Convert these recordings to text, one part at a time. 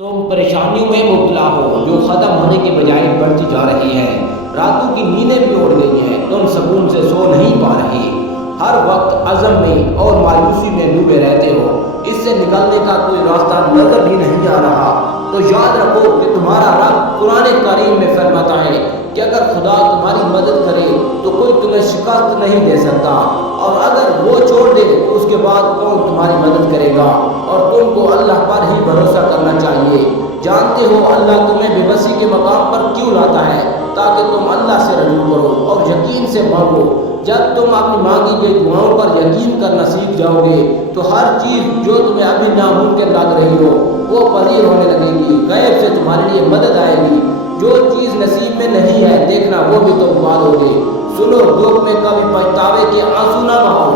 तुम परेशानियों में मुब्तला हो जो ख़त्म होने के बजाय बढ़ती जा रही है। रातों की नींदें भी उड़ गई हैं, तुम सुकून से सो नहीं पा रहे। हर वक्त अज़म में और मायूसी में डूबे रहते हो। इससे निकलने का कोई रास्ता नजर भी नहीं आ रहा। तो याद रखो कि तुम्हारा रब कुरान करीम में फरमाता है कि अगर खुदा तुम्हारी मदद करे तो कोई तुम्हें शिकस्त नहीं दे सकता, और अगर वो छोड़ दे तो उसके बाद कौन तुम्हारी मदद करेगा। और तुमको अल्लाह पर ही भरोसा करना चाहिए। जानते हो अल्लाह तुम्हें बेबसी के मकाम पर क्यों लाता है, ताकि तुम अल्लाह से रजू करो और यकीन से मांगो। जब तुम अपनी मांगी गई दुआओं पर यकीन करना सीख जाओगे तो हर चीज़ जो तुम्हें अभी नामुमकिन लग रही हो वो पजीर होने लगेगी। गैब से तुम्हारे लिए मदद आएगी। जो चीज़ नसीब में नहीं है देखना वो भी तुम पालोगे। सुनो, दुख में कभी पछतावे के आंसू ना बहाओ,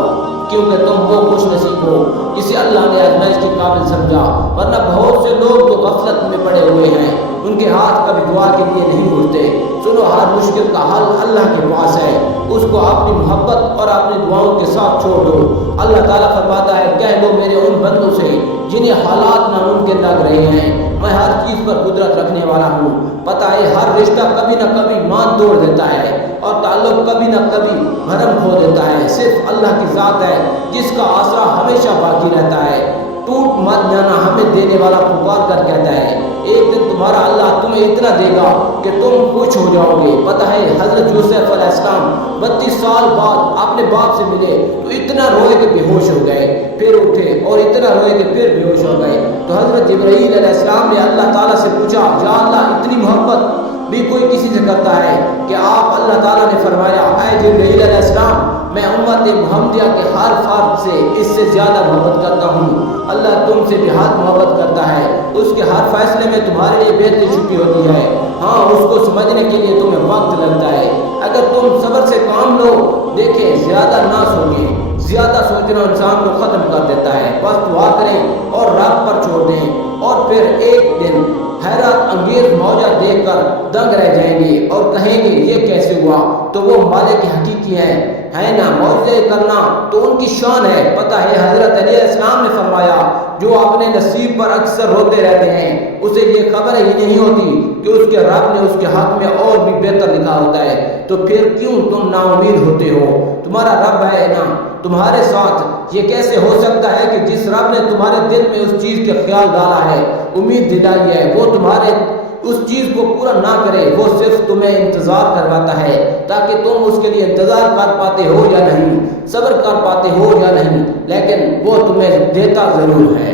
क्योंकि तुम वो खुश नसीब हो जिसे अल्लाह ने आजमाइश के काबिल समझा। वरना बहुत से लोग तो गफलत में पड़े हुए हैं, उनके हाथ कभी दुआ के लिए नहीं उठते। सुनो, हर मुश्किल का हल अल्लाह के पास है। उसको अपनी मोहब्बत और अपनी दुआओं के साथ छोड़ दो। अल्लाह ताला फरमाता है, कह दो मेरे उन बंदों से जिन्हें हालात नामुमकिन लग रहे हैं, मैं हर चीज़ पर कुदरत रखने वाला हूँ। पता है हर रिश्ता कभी न कभी मान तोड़ देता है और ताल्लुक कभी न कभी भरम खो देता है। सिर्फ अल्लाह की ज़ात है जिसका आसरा हमेशा बाकी रहता है। टूट मत जाना, हमें देने वाला पुकार कर कहता है, एक दिन तुम्हारा अल्लाह तुम्हें इतना देगा कि तुम खुश हो जाओगे। पता है हज़रत यूसुफ अलैहिस्सलाम 32 साल बाद अपने बाप से मिले तो इतना रोए कि बेहोश हो गए, फिर उठे और इतना रोए कि फिर बेहोश हो गए। तो हज़रत जिब्राईल अलैहिस्सलाम ने अल्लाह ताला से पूछा, या अल्लाह इतनी मोहब्बत भी कोई किसी से करता है कि आप? अल्लाह ताला ने फरमाया, ऐ जिब्राईल अलैहिस्सलाम, मैं उम्मत मुहम्मदिया के हर फर्द से इससे ज़्यादा मोहब्बत करता हूँ। अल्लाह तुमसे भी हद मोहब्बत करता है। उसके हर फैसले में तुम्हारे लिए बेहतरी छुपी होती है। हाँ, उसको समझने के लिए तुम्हें वक्त लगता है। अगर तुम सब्र से काम लो, देखें ज़्यादा ना सोचें। ज़्यादा सोचना इंसान को ख़त्म कर देता है। बस दुआ करें और रब पर छोड़ दें, और फिर एक दिन हैरत अंगेज मौजा देखकर दंग रह जाएंगे और कहेंगे ये कैसे हुआ। तो वो मालिक हकीकी है ना। मौजे करना तो उनकी शान है। पता है हजरत अली अलैहिस्सलाम ने फरमाया, जो अपने नसीब पर अक्सर रोते रहते हैं उसे ये खबर ही नहीं होती कि उसके रब ने उसके हक में और भी बेहतर लिखा होता है। तो फिर क्यों तुम नाउमीद होते हो? तुम्हारा रब है ना तुम्हारे साथ। ये कैसे हो सकता है कि जिस रब ने तुम्हारे दिल में उस चीज़ का ख्याल डाला है, उम्मीद दिलाई है, वो तुम्हारे उस चीज़ को पूरा ना करे। वो सिर्फ तुम्हें इंतज़ार करवाता है ताकि तुम उसके लिए इंतज़ार कर पाते हो या नहीं, सब्र कर पाते हो या नहीं, लेकिन वो तुम्हें देता ज़रूर है।